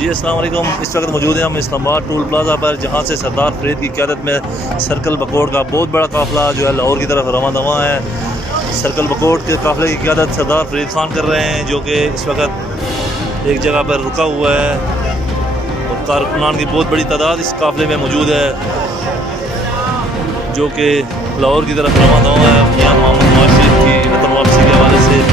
जी अस्सलाम वालेकुम। इस वक्त मौजूद हैं हम इस्लामाबाद टोल प्लाजा पर, जहां से सरदार फरीद की क़यादत में सर्कल बकोट का बहुत बड़ा काफ़िला जो है लाहौर की तरफ रवाना दवा है। सर्कल बकोट के काफ़िले की क़यादत सरदार फरीद खान कर रहे हैं, जो कि इस वक्त एक जगह पर रुका हुआ है और कारकुनान की बहुत बड़ी तादाद इस काफ़िले में मौजूद है, जो कि लाहौर की तरफ रवाना दवा है। मियां मोहम्मद नवाज शरीफ की वतन वापसी के हवाले से